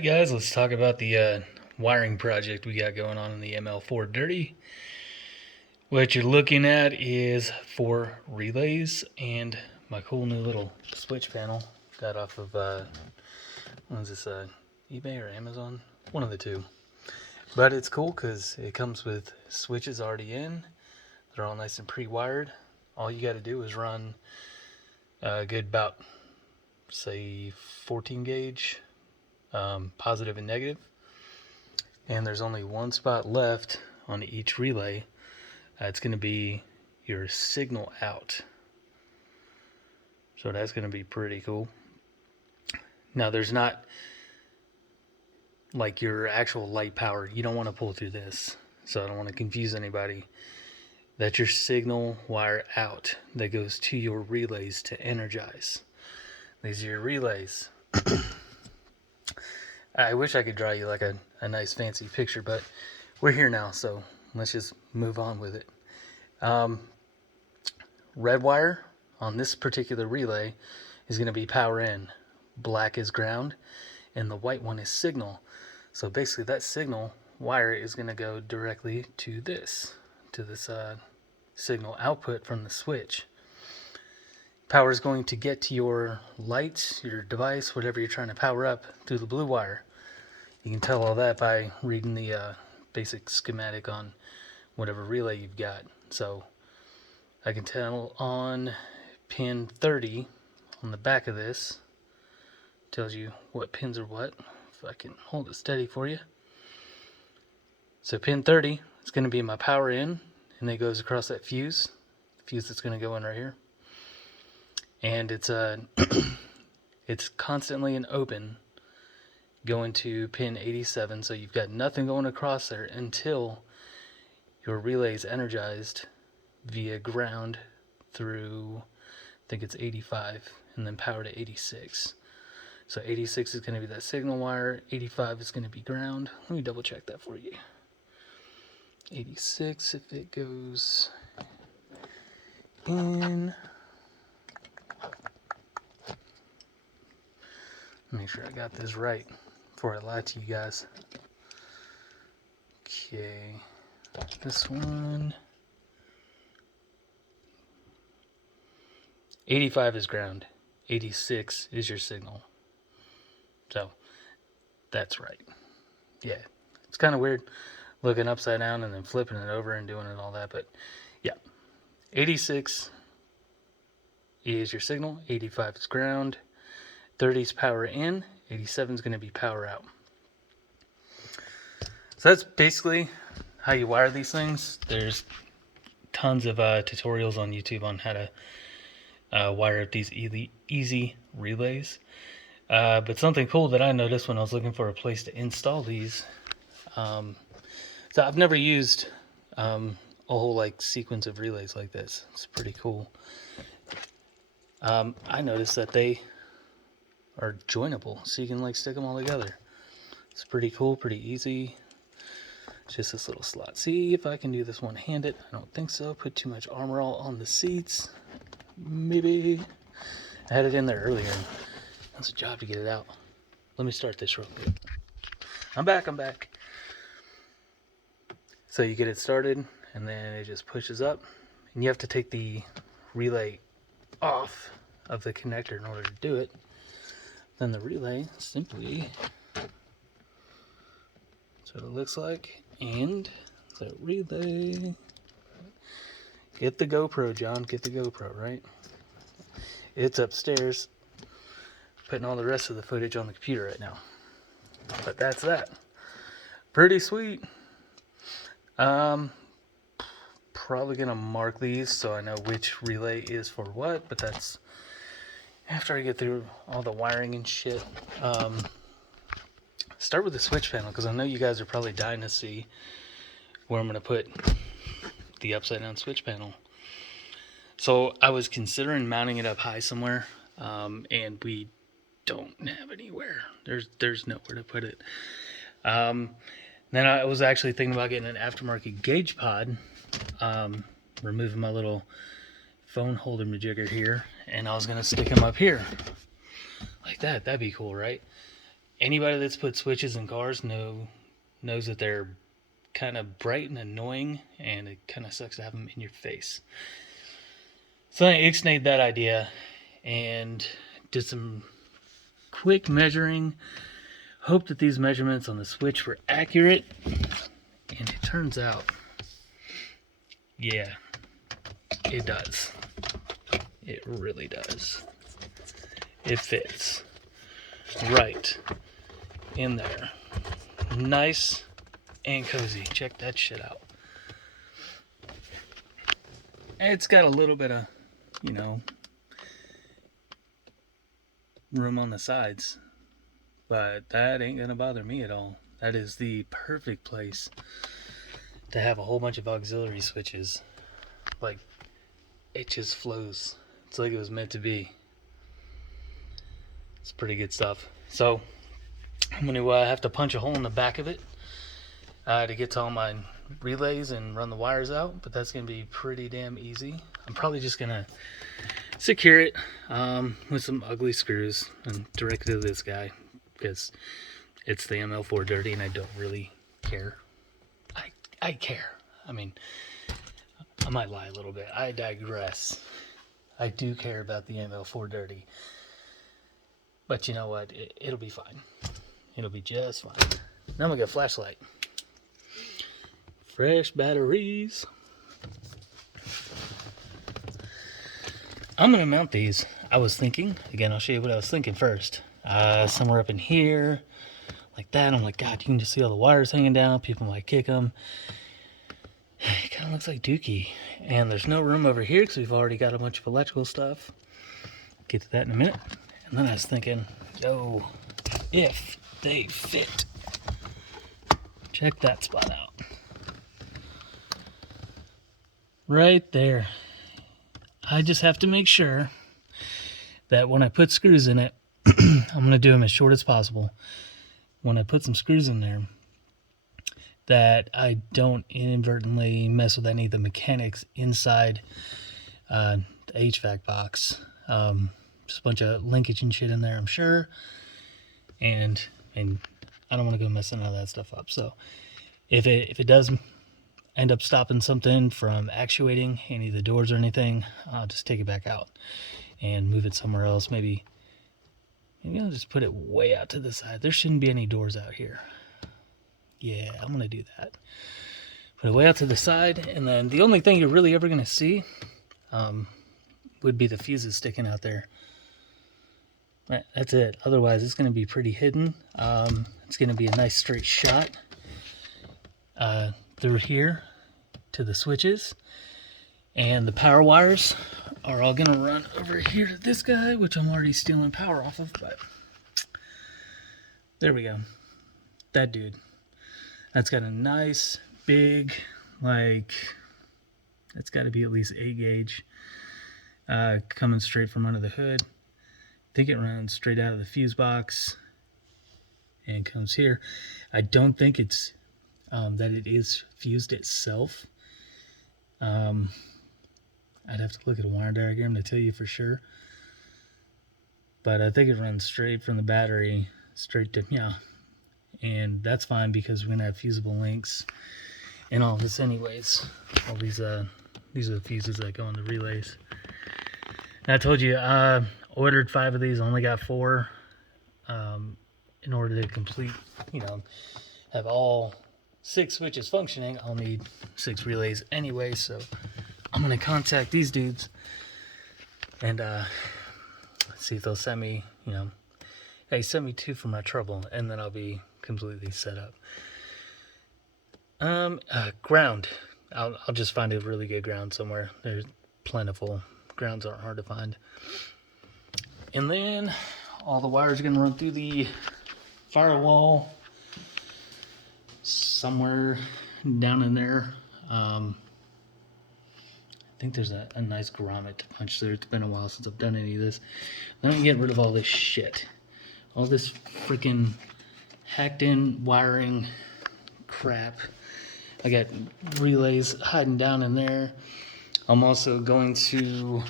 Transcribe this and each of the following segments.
Alright guys, let's talk about the wiring project we got going on in the ML4 Dirty. What you're looking at is 4 relays and my cool new little switch panel. Got off of, what is this, eBay or Amazon? One of the two. But it's cool because it comes with switches already in. They're all nice and pre-wired. All you got to do is run a good about, say, 14 gauge. Positive and negative, and there's only one spot left on each relay. It's going to be your signal out, so that's going to be pretty cool. Now there's not like your actual light power. You don't want to pull through this, so I don't want to confuse anybody. That's your signal wire out that goes to your relays to energize. These are your relays. I wish I could draw you like a nice fancy picture, but we're here now, so let's just move on with it. Red wire on this particular relay is going to be power in, black is ground, and the white one is signal. So basically that signal wire is going to go directly to this signal output from the switch. Power is going to get to your lights, your device, whatever you're trying to power up, through the blue wire. You can tell all that by reading the basic schematic on whatever relay you've got. So I can tell on pin 30 on the back of this, tells you what pins are what, if I can hold it steady for you. So pin 30 is going to be my power in, and it goes across that fuse that's going to go in right here. And it's it's constantly an open going to pin 87, so you've got nothing going across there until your relay is energized via ground through, I think it's 85, and then power to 86. So 86 is going to be that signal wire, 85 is going to be ground. Let me double check that for you. 86, if it goes in, make sure I got this right before I lie to you guys. Okay, this one. 85 is ground. 86 is your signal. So that's right. Yeah, it's kind of weird looking upside down and then flipping it over and doing it all that, but yeah. 86 is your signal. 85 is ground. 30 is power in, 87 is going to be power out. So that's basically how you wire these things. There's tons of tutorials on YouTube on how to wire up these easy relays. But something cool that I noticed when I was looking for a place to install these, so I've never used a whole like sequence of relays like this. It's pretty cool. I noticed that they are joinable, so you can like stick them all together. It's pretty cool, pretty easy. It's just this little slot. See if I can do this one-handed. I don't think so. Put too much armor all on the seats. Maybe. I had it in there earlier. That's a job to get it out. Let me start this real quick. I'm back. So you get it started, and then it just pushes up, and you have to take the relay off of the connector in order to do it. Then the relay simply, that's what it looks like, and the relay, get the GoPro, John, get the GoPro, right? It's upstairs, putting all the rest of the footage on the computer right now. But that's that. Pretty sweet. Probably gonna mark these so I know which relay is for what, but that's after I get through all the wiring and shit. Start with the switch panel, because I know you guys are probably dying to see where I'm going to put the upside down switch panel. So I was considering mounting it up high somewhere, and we don't have anywhere. There's nowhere to put it. Then I was actually thinking about getting an aftermarket gauge pod, removing my little phone holder majigger here, and I was gonna stick him up here like that. That'd be cool, right? Anybody that's put switches in cars knows that they're kind of bright and annoying, and it kind of sucks to have them in your face. So I ixnayed that idea and did some quick measuring. Hope that these measurements on the switch were accurate, and it turns out, yeah, it does. It really does. It fits right in there. Nice and cozy. Check that shit out. It's got a little bit of, room on the sides, but that ain't gonna bother me at all. That is the perfect place to have a whole bunch of auxiliary switches. Like, it just flows. It's like it was meant to be. It's pretty good stuff. So I'm gonna have to punch a hole in the back of it to get to all my relays and run the wires out, but that's gonna be pretty damn easy. I'm probably just gonna secure it with some ugly screws and direct it to this guy because it's the ML4 dirty and I don't really care. I care. I mean, I might lie a little bit. I digress. I do care about the ML4 dirty. But you know what? It'll be fine. It'll be just fine. Now I'm gonna get a flashlight. Fresh batteries. I'm gonna mount these. I was thinking, again, I'll show you what I was thinking first. Somewhere up in here, like that. I'm like, God, you can just see all the wires hanging down. People might kick them. It kind of looks like Dookie. And there's no room over here because we've already got a bunch of electrical stuff. Get to that in a minute. And then I was thinking, yo, if they fit. Check that spot out. Right there. I just have to make sure that when I put screws in it, I'm going to do them as short as possible. When I put some screws in there, that I don't inadvertently mess with any of the mechanics inside the HVAC box. Just a bunch of linkage and shit in there, I'm sure. And I don't want to go messing all that stuff up. So if it does end up stopping something from actuating any of the doors or anything, I'll just take it back out and move it somewhere else. Maybe I'll just put it way out to the side. There shouldn't be any doors out here. Yeah, I'm going to do that. Put it way out to the side, and then the only thing you're really ever going to see would be the fuses sticking out there. Right, that's it. Otherwise, it's going to be pretty hidden. It's going to be a nice straight shot through here to the switches. And the power wires are all going to run over here to this guy, which I'm already stealing power off of, but there we go. That dude. That's got a nice, big, it's got to be at least 8 gauge coming straight from under the hood. I think it runs straight out of the fuse box and comes here. I don't think it's that it is fused itself. I'd have to look at a wire diagram to tell you for sure. But I think it runs straight from the battery straight to, and that's fine because we're going to have fusible links in all this anyways. All these are the fuses that go on the relays. And I told you, ordered 5 of these, only got 4. In order to complete, have all 6 switches functioning, I'll need 6 relays anyway, so I'm going to contact these dudes and see if they'll send me, hey, send me 2 for my trouble, and then I'll be completely set up. Ground. I'll just find a really good ground somewhere. There's plentiful. Grounds aren't hard to find. And then all the wires are going to run through the firewall somewhere down in there. I think there's a nice grommet to punch through. It's been a while since I've done any of this. Then I'm getting rid of all this shit. All this freaking hacked in wiring crap. I got relays hiding down in there. I'm also going to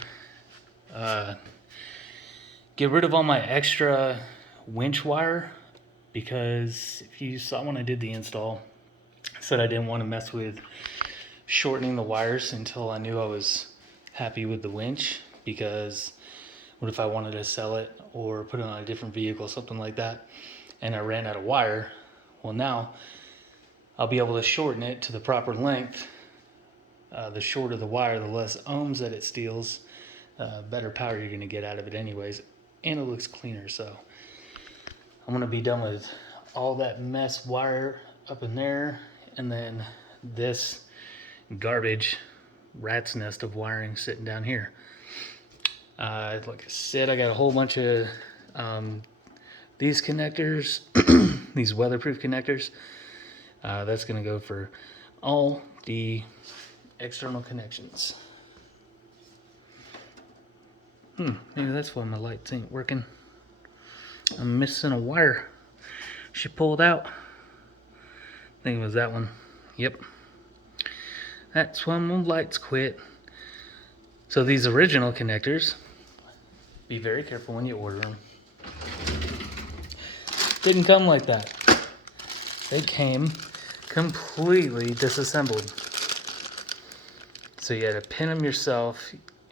get rid of all my extra winch wire because if you saw when I did the install, I said I didn't want to mess with shortening the wires until I knew I was happy with the winch, because what if I wanted to sell it or put it on a different vehicle, something like that, and I ran out of wire? Well, now I'll be able to shorten it to the proper length. The shorter the wire, the less ohms that it steals, better power you're going to get out of it anyways, and it looks cleaner. So I'm going to be done with all that mess wire up in there, and then this garbage rat's nest of wiring sitting down here. Like I said, I got a whole bunch of these connectors, these weatherproof connectors. That's going to go for all the external connections. Maybe that's why my lights ain't working. I'm missing a wire. She pulled out. I think it was that one. Yep. That's when my lights quit. So these original connectors, be very careful when you order them. Didn't come like that. They came completely disassembled. So you had to pin them yourself,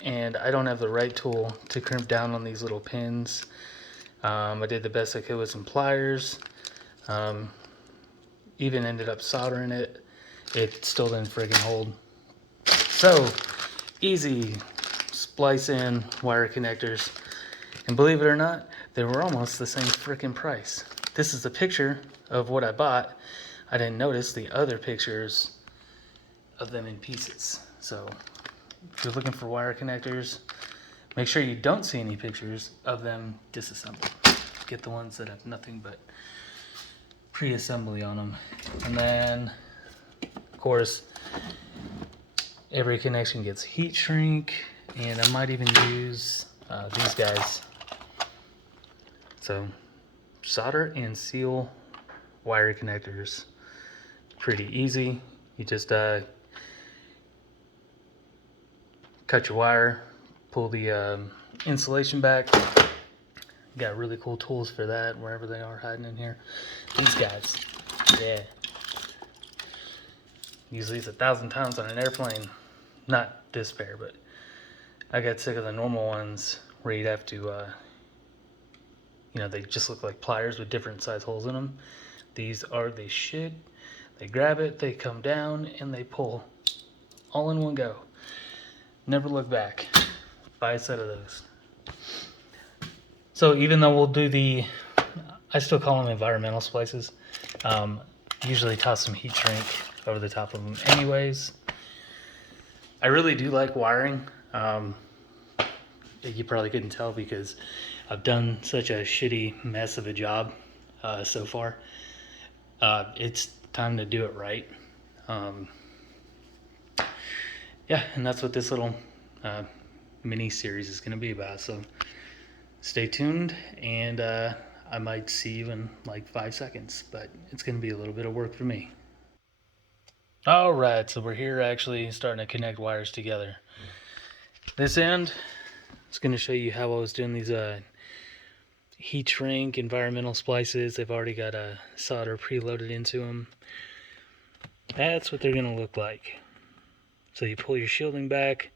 and I don't have the right tool to crimp down on these little pins. I did the best I could with some pliers. Even ended up soldering it. It still didn't friggin' hold. So, easy splice in wire connectors. And believe it or not, they were almost the same frickin' price. This is a picture of what I bought. I didn't notice the other pictures of them in pieces. So, if you're looking for wire connectors, make sure you don't see any pictures of them disassembled. Get the ones that have nothing but pre-assembly on them. And then, of course, every connection gets heat shrink, and I might even use these guys. So, solder and seal wire connectors. Pretty easy. You just cut your wire, pull the insulation back. Got really cool tools for that, wherever they are hiding in here. These guys, yeah. Use these 1,000 times on an airplane. Not this pair, but I got sick of the normal ones where you'd have to, they just look like pliers with different size holes in them. These are the shit. They grab it, they come down, and they pull all in one go. Never look back. Buy a set of those. So even though we'll do I still call them environmental splices. Usually toss some heat shrink over the top of them anyways. I really do like wiring. You probably couldn't tell because I've done such a shitty mess of a job so far. It's time to do it right. Yeah, and that's what this little mini series is going to be about. So stay tuned, and I might see you in like 5 seconds, but it's going to be a little bit of work for me. All right, so we're here actually starting to connect wires together. This end is going to show you how I was doing these heat shrink environmental splices. They've already got a solder preloaded into them. That's what they're going to look like. So you pull your shielding back,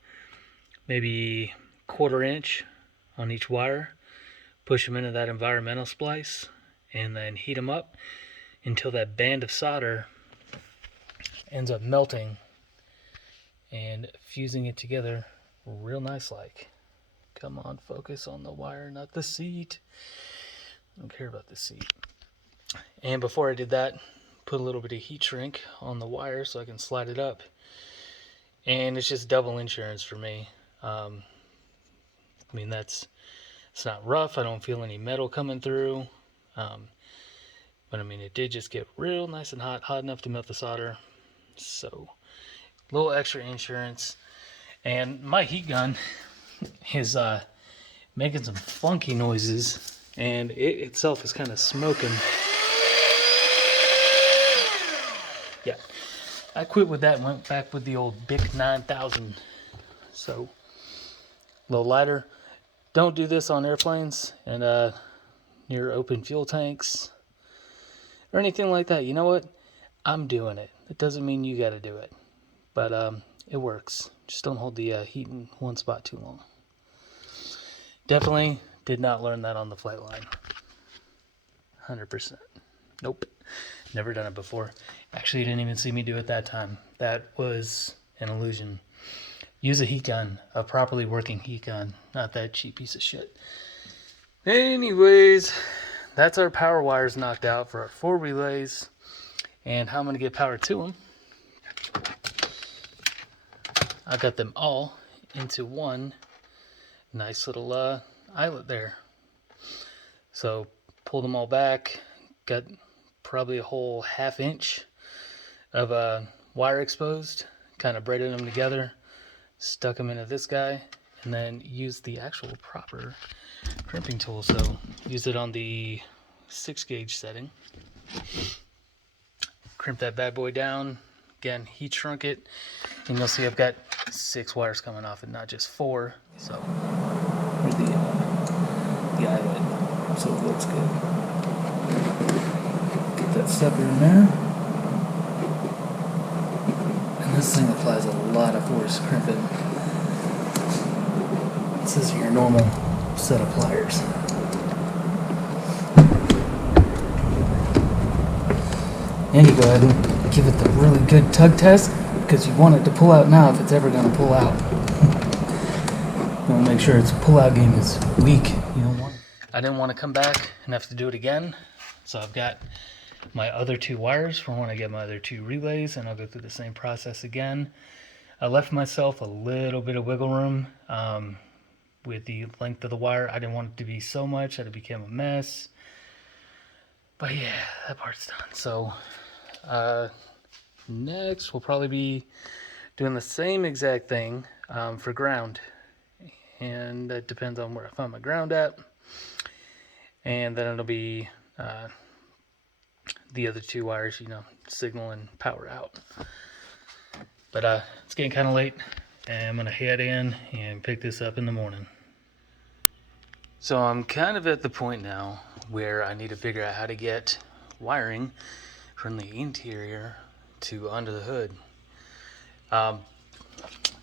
maybe 1/4 inch on each wire, push them into that environmental splice, and then heat them up until that band of solder ends up melting and fusing it together real nice like. Come on, focus on the wire, not the seat. I don't care about the seat. And before I did that, put a little bit of heat shrink on the wire so I can slide it up. And it's just double insurance for me. It's not rough. I don't feel any metal coming through. But it did just get real nice and hot enough to melt the solder. So, a little extra insurance. And my heat gun is making some funky noises, and it itself is kind of smoking. Yeah, I quit with that and went back with the old Bic 9000. So, a little lighter. Don't do this on airplanes and near open fuel tanks. or anything like that, you know what? I'm doing it. It doesn't mean you got to do it, but it works. Just don't hold the heat in one spot too long. Definitely did not learn that on the flight line. 100%. Nope. Never done it before. Actually, you didn't even see me do it that time. That was an illusion. Use a heat gun, a properly working heat gun, not that cheap piece of shit. Anyways, that's our power wires knocked out for our 4 relays. And how I'm going to get power to them, I got them all into one nice little eyelet there. So pulled them all back, got probably a whole 1/2 inch of wire exposed, kind of braided them together, stuck them into this guy, and then used the actual proper crimping tool. So use it on the 6 gauge setting. Crimp that bad boy down. Again, heat shrunk it, and you'll see I've got 6 wires coming off it, not just 4. So here's the eyelet, so it looks good. Get that sucker in there, and this thing applies a lot of force crimping. This isn't your normal set of pliers. And you go ahead and give it the really good tug test, because you want it to pull out now if it's ever going to pull out. You want to make sure its pull-out game is weak. You don't want it. I didn't want to come back and have to do it again, so I've got my other 2 wires for when I get my other 2 relays, and I'll go through the same process again. I left myself a little bit of wiggle room with the length of the wire. I didn't want it to be so much that it became a mess. But yeah, that part's done. So next we'll probably be doing the same exact thing for ground, and that depends on where I find my ground at, and then it'll be the other 2 wires, you know, signal and power out. But it's getting kind of late, and I'm gonna head in and pick this up in the morning. So I'm kind of at the point now where I need to figure out how to get wiring from the interior to under the hood.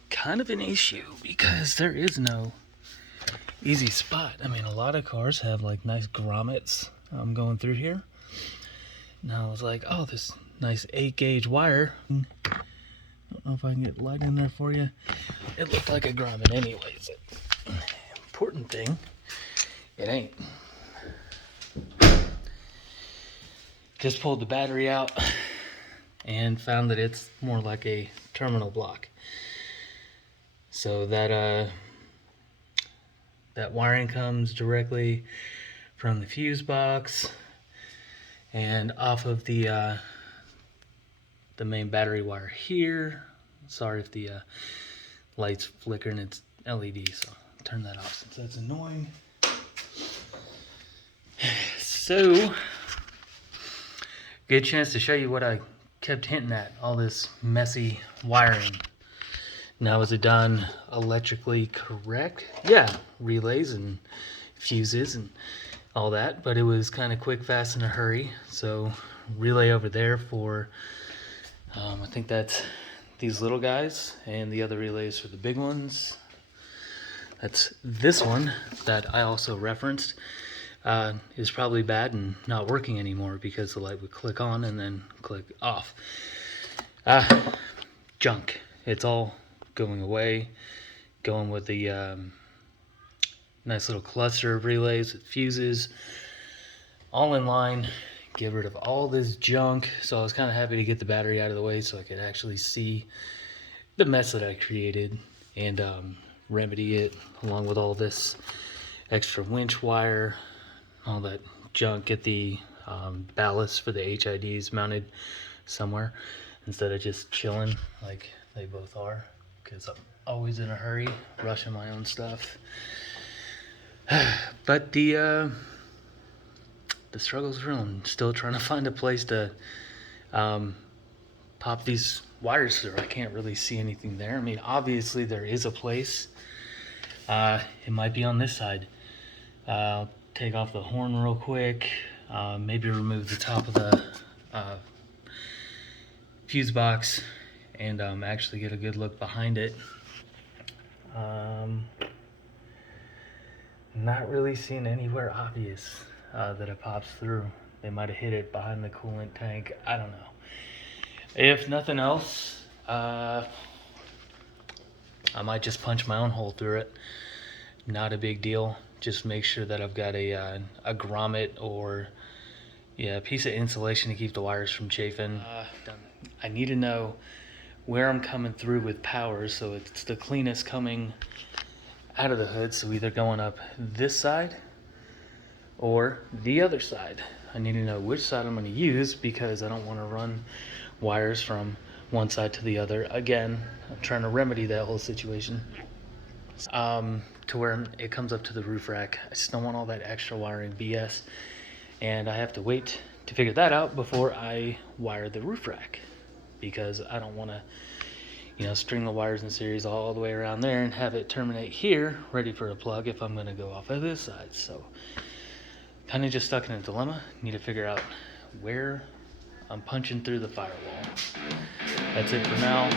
Kind of an issue because there is no easy spot. I mean, a lot of cars have like nice grommets going through here. Now I was like, oh, this nice 8 gauge wire. Don't know if I can get light in there for you. It looked like a grommet anyways. Important thing, it ain't. Just pulled the battery out and found that it's more like a terminal block. So that that wiring comes directly from the fuse box and off of the main battery wire here. Sorry if the light's flickering, it's LED, so turn that off since that's annoying. So, good chance to show you what I kept hinting at, all this messy wiring. Now, is it done electrically correct? Yeah, relays and fuses and all that, but it was kind of quick, fast, in a hurry. So, relay over there for, I think that's these little guys, and the other relays for the big ones. That's this one that I also referenced. Is probably bad and not working anymore because the light would click on and then click off. Junk. It's all going away. Going with the nice little cluster of relays with fuses. All in line. Get rid of all this junk. So I was kind of happy to get the battery out of the way so I could actually see the mess that I created and remedy it, along with all this extra winch wire, all that junk. Get the ballast for the HIDs mounted somewhere instead of just chilling like they both are, because I'm always in a hurry, rushing my own stuff. But the struggle's real. I'm still trying to find a place to pop these wires through. I can't really see anything there. I mean, obviously there is a place. It might be on this side. I'll take off the horn real quick. Maybe remove the top of the fuse box and actually get a good look behind it. Not really seeing anywhere obvious that it pops through. They might have hit it behind the coolant tank. I don't know. If nothing else, I might just punch my own hole through it. Not a big deal. Just make sure that I've got a grommet or a piece of insulation to keep the wires from chafing. I need to know where I'm coming through with power, so it's the cleanest coming out of the hood, so either going up this side or the other side. I need to know which side I'm going to use because I don't want to run wires from one side to the other. Again, I'm trying to remedy that whole situation to where it comes up to the roof rack. I just don't want all that extra wiring BS, and I have to wait to figure that out before I wire the roof rack, because I don't want to string the wires in series all the way around there and have it terminate here ready for a plug if I'm going to go off of this side. So kind of just stuck in a dilemma. Need to figure out where I'm punching through the firewall. That's it for now.